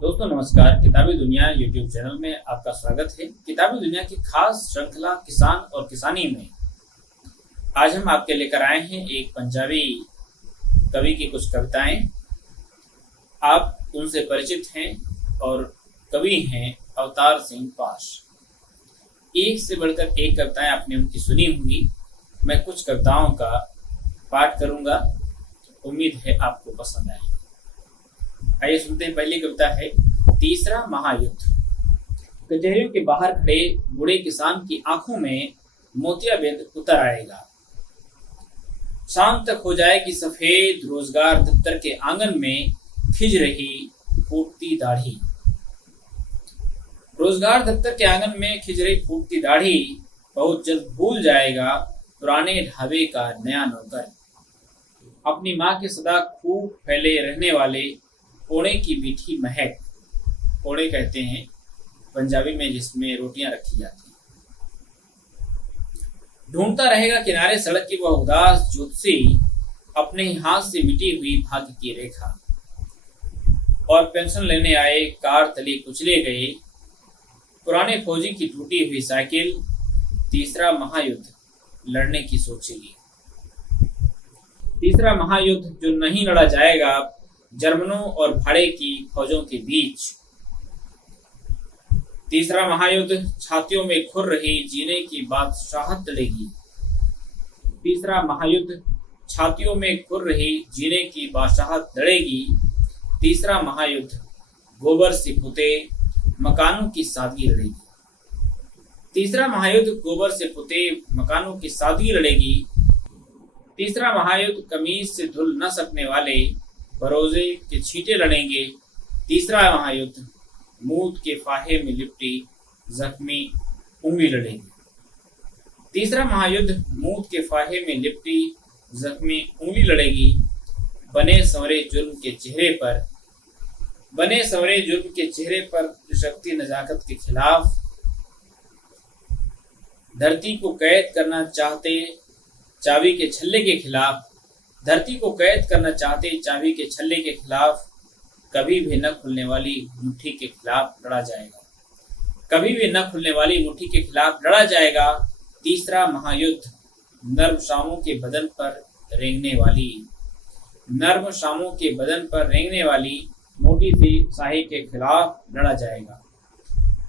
दोस्तों नमस्कार। किताबी दुनिया यूट्यूब चैनल में आपका स्वागत है। किताबी दुनिया की खास श्रृंखला किसान और किसानी में आज हम आपके लेकर आए हैं एक पंजाबी कवि की कुछ कविताएं। आप उनसे परिचित हैं और कवि हैं अवतार सिंह पाश। एक से बढ़कर एक कविताएं आपने उनकी सुनी होंगी। मैं कुछ कविताओं का पाठ करूंगा, उम्मीद है आपको पसंद आए। आइए सुनते हैं। पहली कविता है तीसरा महायुद्ध। कचहरियों के बाहर खड़े बूढ़े किसान की आंखों में मोतियाबिंद उतर आएगा। शाम तक हो जाएगी सफेद रोजगार दफ्तर के आंगन में खिंच रही फूटती दाढ़ी। रोजगार दफ्तर के आंगन में खिंच रही फूटती दाढ़ी बहुत जल्द भूल जाएगा पुराने ढाबे का नया नौकर। अपनी माँ के सदा खूब फैले रहने वाले कोड़े की मीठी महक, कोड़े कहते हैं पंजाबी में जिसमें रोटियां रखी जाती हैं। ढूंढता रहेगा किनारे सड़क की वह उदास ज्योत्सी, अपने ही हाथ से मिटी हुई भाग्य की रेखा। और पेंशन लेने आए कार तले कुचले गए पुराने फौजी की टूटी हुई साइकिल। तीसरा महायुद्ध लड़ने की सोचेगी। तीसरा महायुद्ध जो नहीं लड़ा जाएगा जर्मनों और भाड़े की फौजों के बीच। तीसरा महायुद्ध छातियों में खुर रही जीने की बादशाहत लड़ेगी। तीसरा महायुद्ध छातियों में खुर रही जीने की बादशाहत लड़ेगी। तीसरा महायुद्ध गोबर से पुते मकानों की सादगी लड़ेगी। तीसरा महायुद्ध गोबर से पुते मकानों की सादगी लड़ेगी। तीसरा महायुद्ध कमीज से धुल न सकने वाले बरोजे के छींटे लड़ेंगे। तीसरा महायुद्ध मूत के फाहे में लिपटी जख्मी उंगली लड़ेगी। तीसरा महायुद्ध मूत के फाहे में लिपटी जख्मी उंगली लड़ेगी। बने संवरे जुल्म के चेहरे पर शक्ति नजाकत के खिलाफ। धरती को कैद करना चाहते चाबी के छल्ले के खिलाफ। धरती को कैद करना चाहते चाबी के छल्ले के खिलाफ। कभी भी न खुलने वाली मुट्ठी के खिलाफ लड़ा जाएगा। कभी भी न खुलने वाली मुट्ठी के खिलाफ लड़ा जाएगा। तीसरा महायुद्ध नर्म शामों के बदन पर रेंगने वाली मोटी सी स्याही के खिलाफ लड़ा जाएगा।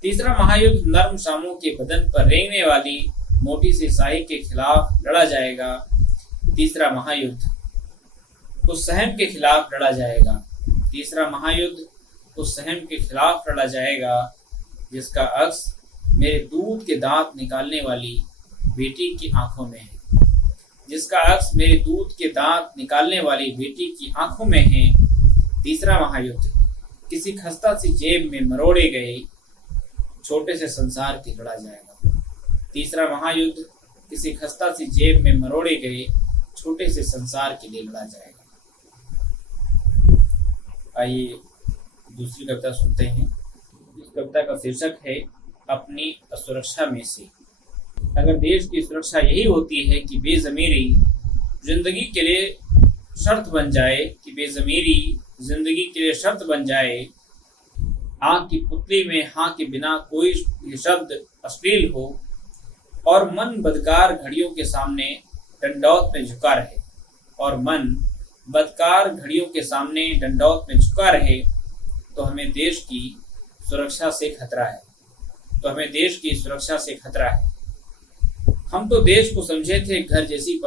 तीसरा महायुद्ध नर्म शामों के बदन पर रेंगने वाली मोटी सी स्याही के खिलाफ लड़ा जाएगा। तीसरा महायुद्ध उस सहम के खिलाफ लड़ा जाएगा। तीसरा महायुद्ध उस सहम के खिलाफ लड़ा जाएगा जिसका अक्स मेरे दूध के दांत निकालने वाली बेटी की आंखों में है। जिसका अक्स मेरे दूध के दांत निकालने वाली बेटी की आंखों में है। तीसरा महायुद्ध किसी खस्ता सी जेब में मरोड़े गए छोटे से संसार के लड़ा जाएगा। तीसरा महायुद्ध किसी खस्ता सी जेब में मरोड़े गए छोटे से संसार के लिए लड़ा जाएगा। आइए दूसरी कविता सुनते हैं। इस कविता का शीर्षक है अपनी असुरक्षा में से। अगर देश की सुरक्षा यही होती है कि बेज़मीरी जिंदगी के लिए शर्त बन जाए, आँख की पुतली में हाँ के बिना कोई शब्द अश्लील हो और मन बदकार घड़ियों के सामने डंडौत में झुका रहे, तो हमें देश की सुरक्षा से खतरा है। हम तो देश को समझे थे घर जैसी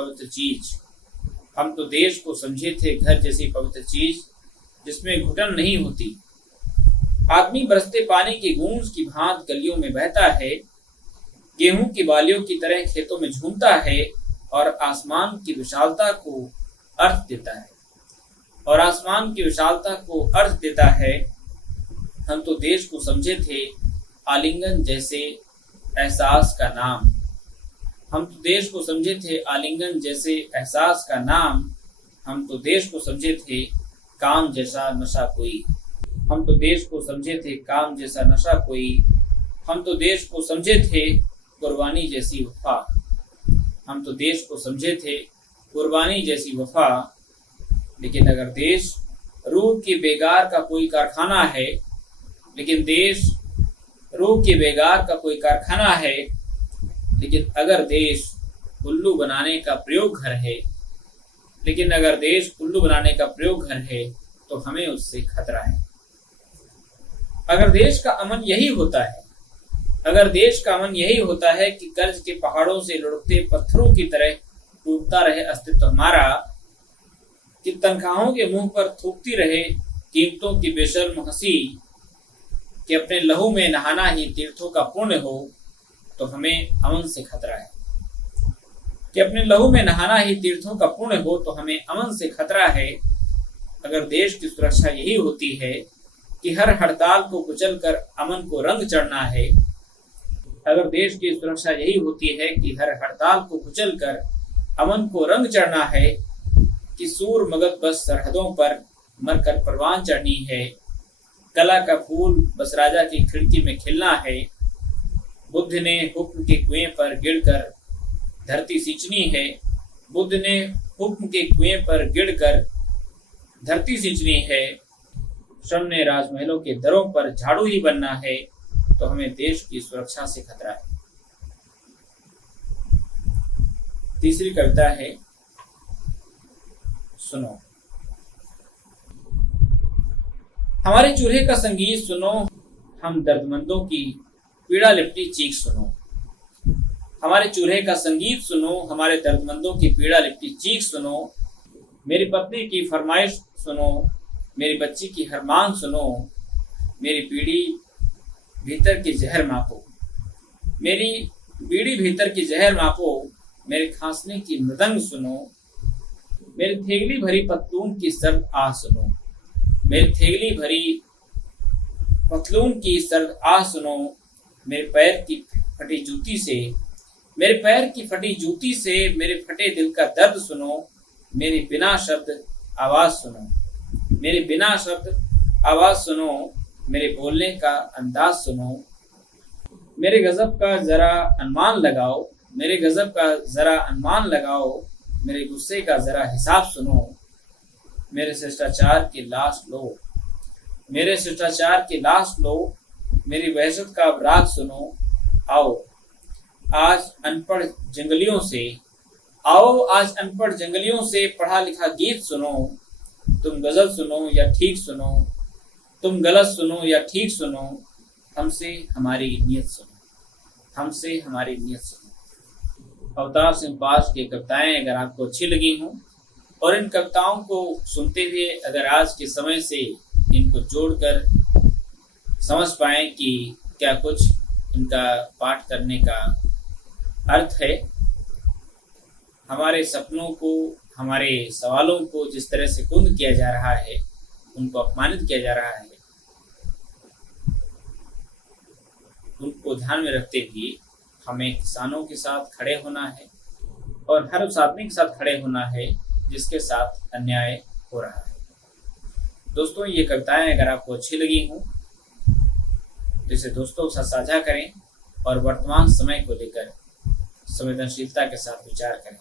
पवित्र चीज जिसमें घुटन नहीं होती। आदमी बरसते पानी की गूंज की भांत गलियों में बहता है, गेहूं की बालियों की तरह खेतों में झूमता है और आसमान की विशालता को अर्थ देता है। हम तो देश को समझे थे आलिंगन जैसे एहसास का नाम। हम तो देश को समझे थे काम जैसा नशा कोई। हम तो देश को समझे थे कुर्बानी जैसी वफा। लेकिन अगर देश रूह की बेगार का कोई कारखाना है लेकिन देश रूह के बेगार का कोई कारखाना है। लेकिन अगर देश उल्लू बनाने का प्रयोग घर है, लेकिन अगर देश उल्लू बनाने का प्रयोग घर है तो हमें उससे खतरा है। अगर देश का अमन यही होता है, अगर देश का अमन यही होता है कि कर्ज के पहाड़ों से लुढ़कते पत्थरों की तरह टूटता रहे अस्तित्व हमारा, कि तनख्वाहों के मुंह पर थूकती रहे कीमतों की बेशर्म हंसी, कि अपने लहू में नहाना ही तीर्थों का पुण्य हो, तो हमें अमन से खतरा है। कि अपने लहू में नहाना ही तीर्थों का पुण्य हो तो हमें अमन से खतरा है। अगर देश की सुरक्षा यही होती है कि हर हड़ताल को कुचलकर अमन को रंग चढ़ना है, अगर देश की सुरक्षा यही होती है कि हर हड़ताल को कुचलकर अमन को रंग चढ़ना है, कि सूर मगध बस सरहदों पर मरकर परवान चढ़नी है, कला का फूल बस राजा की खिड़की में खिलना है, बुद्ध ने हुक्म के कुएं पर गिरकर धरती सींचनी है, बुद्ध ने हुक्म के कुएं पर गिरकर धरती सींचनी है, श्रम ने राजमहलों के दरों पर झाड़ू ही बनना है, तो हमें देश की सुरक्षा से खतरा है। तीसरी कविता है सुनो। हमारे चूल्हे का संगीत सुनो, हम दर्दमंदों की पीड़ा लिपटी चीख सुनो। हमारे चूल्हे का संगीत सुनो, हमारे दर्दमंदों की पीड़ा लिपटी चीख सुनो। मेरी पत्नी की फरमाइश सुनो, मेरी बच्ची की हर मांग सुनो। मेरी पीढ़ी भीतर की जहर मापो, मेरी बीड़ी भीतर की जहर मापो। मेरे खांसने की मृदंग सुनो, मेरी थेगली भरी पतलून की सर्द आह सुनो। मेरी थेगली भरी पतलून की सर्द आह सुनो। मेरे पैर की फटी जूती से, मेरे पैर की फटी जूती से मेरे फटे दिल का दर्द सुनो। मेरी बिना शब्द आवाज सुनो, मेरी बिना शब्द आवाज सुनो। मेरे बोलने का अंदाज सुनो। मेरे गजब का जरा अनुमान लगाओ, मेरे गजब का जरा अनुमान लगाओ। मेरे गुस्से का जरा हिसाब सुनो। मेरे शिष्टाचार की लाश लो, मेरे शिष्टाचार की लाश लो। मेरी वहशत का राग सुनो। आओ आज अनपढ़ जंगलियों से, आओ आज अनपढ़ जंगलियों से पढ़ा लिखा गीत सुनो। तुम गजल सुनो या ठीक सुनो, तुम गलत सुनो या ठीक सुनो। हमसे हमारी नियत सुनो, हमसे हमारी नियत सुनो। अवतार सिंह पास की कविताएं अगर आपको अच्छी लगी हों और इन कविताओं को सुनते हुए अगर आज के समय से इनको जोड़कर समझ पाए कि क्या कुछ इनका पाठ करने का अर्थ है, हमारे सपनों को, हमारे सवालों को जिस तरह से कुंद किया जा रहा है, उनको अपमानित किया जा रहा है, उनको ध्यान में रखते हुए हमें किसानों के साथ खड़े होना है और हर उस आदमी के साथ खड़े होना है जिसके साथ अन्याय हो रहा है। दोस्तों, ये कविताएं अगर आपको अच्छी लगी हों तो इसे दोस्तों के साथ साझा करें और वर्तमान समय को लेकर संवेदनशीलता के साथ विचार करें।